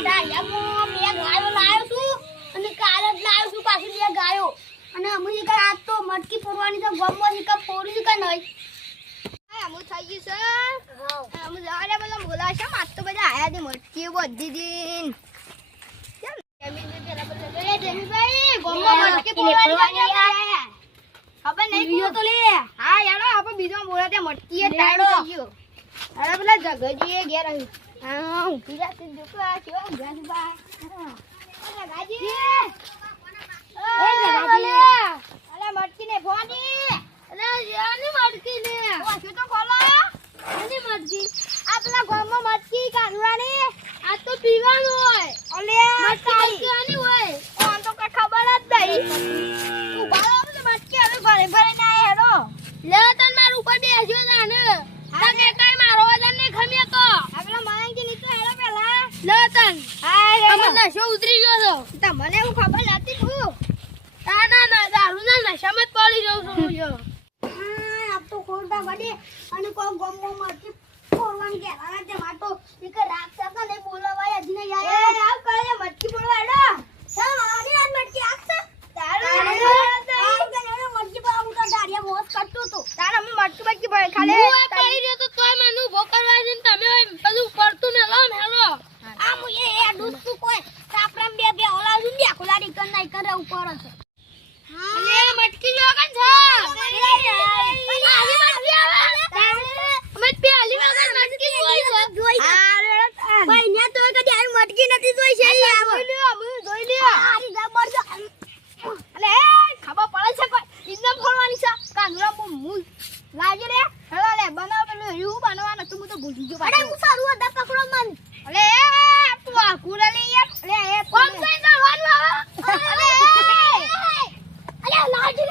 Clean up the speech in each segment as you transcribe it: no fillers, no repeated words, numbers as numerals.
ડાળિયામાં બે ગાયો લાવ્યો છું અને કાલે જ લાવ્યો છું પાછી બે ગાયો અને અમુજી કા આજ તો મટકી ફોડવાની તો ગમવાની કા ફોડી છે કે નહીં અમુ થઈ ગયું છે અમુ જાડે બધા બોલા છે આજ તો બધા આયા દે મટકી બધી દીન જમીભાઈ ગમમાં મટકી ફોડવાની ખબર નહીં પીયો તો લે હા યાર આપણે બીજો બોલા તે મટકી ટાડો અરે પેલા જગજીએ ઘેર આવી હા હું પીરા તે દુખા કેવો ગાજબા અરે ગાજી અરે મટકી ને ફોની અરે યાની મટકી ને ઓછું તો ખોલો આની મટકી આ પેલા ગોમમાં મટકી કાઢવાની આ તો પીવાનું હોય અલે મટકી આની હોય ઓન તો કઈ ખબર જ નહીં તું બાળો મટકી હવે ઘરે ભરે ના હેડો લે તન માર ઉપર બેસ્યો જાને તમે કઈ મારો વજન ને ખમે તો આપલા માંગી નીચે હેડો પેલા લે તન હાય તમને નશો ઉતરી ગયો છો તમને હું ખબર નથી તું ના દારૂ ના નશામાં જ પડી જાઉં છું હું યો આપ તો ખોરડા વડે અને કોઈ ગમો મટકી ફોડવાની કેવાના તે માટો એક રાક્ષસ ને બોલાવાય જ નહીં યાર એ આવ કરે મટકી ફોડવા હેડો ચાલ આની આ મટકી આક્ષ મટકી નથી જોઈ છે જોઈ લ્યો અલે ખબર પડે છે કોઈ ઇન્દમ ફોડવાની છે કાંદરા મુ લાગે રે હેલો લે બનાવ પેલું યુ બનાવવાનું તું તો ભૂલી ગયો અરે હું સારું હતા પકડો મન અલે તું આ કુરા લે યાર અલે એ કોમ છે જવાનું અલે લાગે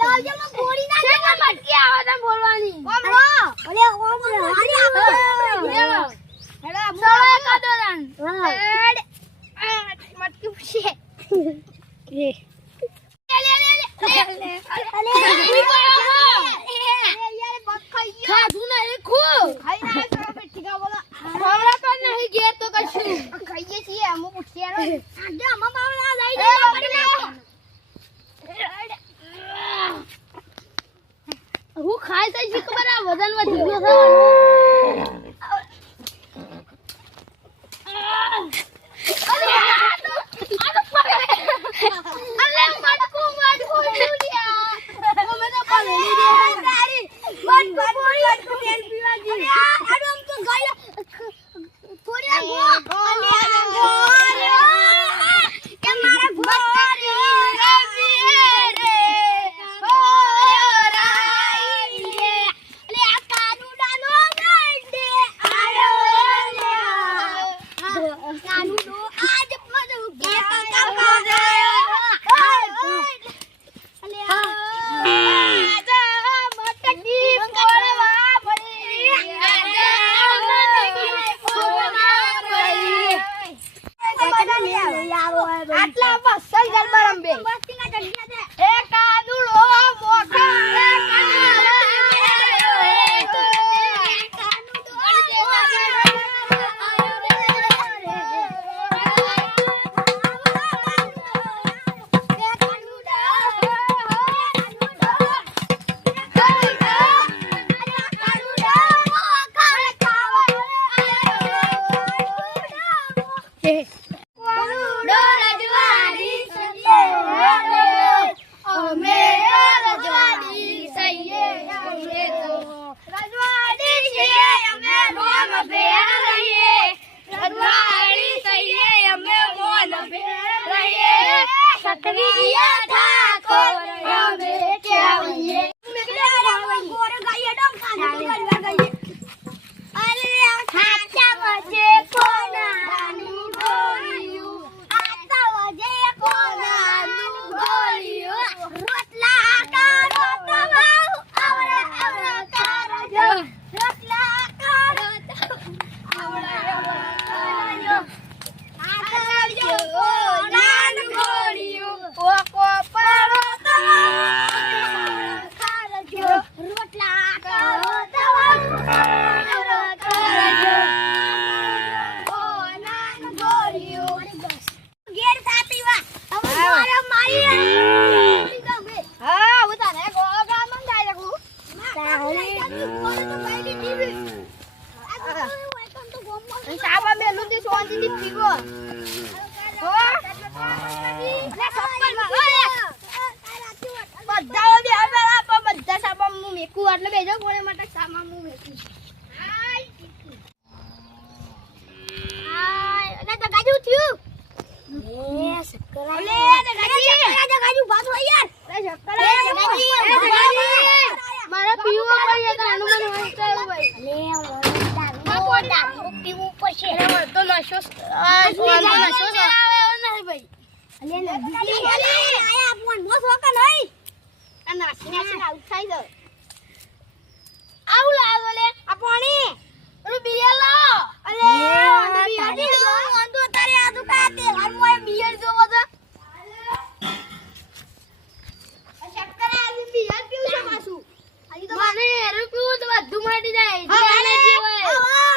લાગે માં ગોળી ના છે મટકી આવે તમ બોલવાની કોમ રો અલે ઓમ રે હારી આવે હેલો મુ કાદો દન મટકી પૂછે હું ખાઈ થઈ શીખ બરા વજન વધી ગયો આટલા બસલ ગરબા રંબે મસ્તી ના જલ્દી દે એ કાદુડો મોખા એ અરે ખાચા મજે કોના ની બધા સાબા હું મેકું એટલે બેજો કોને માટે સામા હું મેકું અને તો ગાજુ થયું એ શક્કર ઓલે તો ગાજુ ભાત હોય યાર એ શક્કર મારા પીવો પડ્યો તો હનુમાન વાંચતો ભાઈ લે પીવું પડશે તો નશો નશો નહીં ભાઈ અલે નદી આયા ફોન મોસ હોકા નહીં આ નાસી નાસી આઉટ થઈ ગયો આઉ લાવો લે આ પાણી ઓલું બિયર લાવો અલે બિયર ની લો અંદો તારે આ દુકાતે હાલ મોય બિયર જોવો તો આ શક્કર આ બિયર પીવું છે માસુ આજી તો મને એરું પીવું તો બધું માટી જાય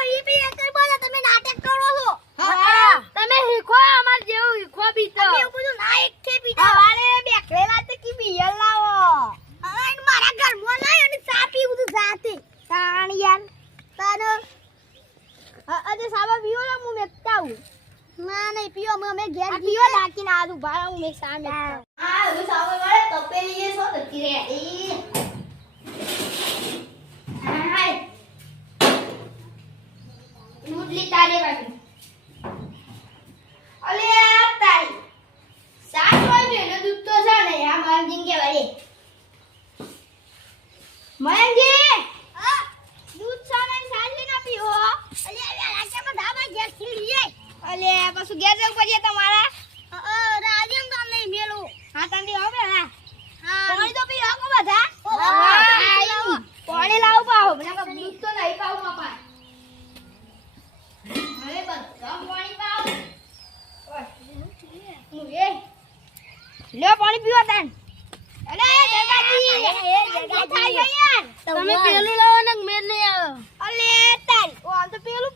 ઈ બી એક બોલે તમે નાટક કરો છો હા તમે હીખો અમાર જેવું હીખો પીતો તમે એવું બધું ના એક થી પીતો વાળે બેકરેલા તો કી બિયર લાવો અને મારા ઘરમાં લાયો ને ચા પીવું તો જાતે તાણ યાર તાનો અજે સાબા પીઓ ના હું મેકતા હું ના નહીં પીઓ અમે ઘેર પીઓ ઢાકીને આદુ ભાડા હું મેક સામે હા હવે સાબા વાળે તપેલી એ સો દતી રે ઈ હાય મુડલી તારે બાકી અલે તારી સાત હોય બેનો દૂધ તો છે ને આ માંગીન કે વાળી મયંગી હા દૂધ સામે સાંજે ના પીઓ અલે આ ધાબા ગેસ ખીલીએ અલે પાછું ગેસ જવું પડે તમારા રાજેમ તો નહીં મેલું હા તંદી હવે હા પાણી તો પી આકો બધા પાણી લાવ પાઓ મને દૂધ તો નહીં પાઉ પાપા હવે બધા પાણી પાઓ મુએ લે પાણી પીવા તાન અલે જગાજી જગાજી યાર તમે પેલું લાવો ને મેર નહીં આવે અલે તારી ઓ આમ તો પેલું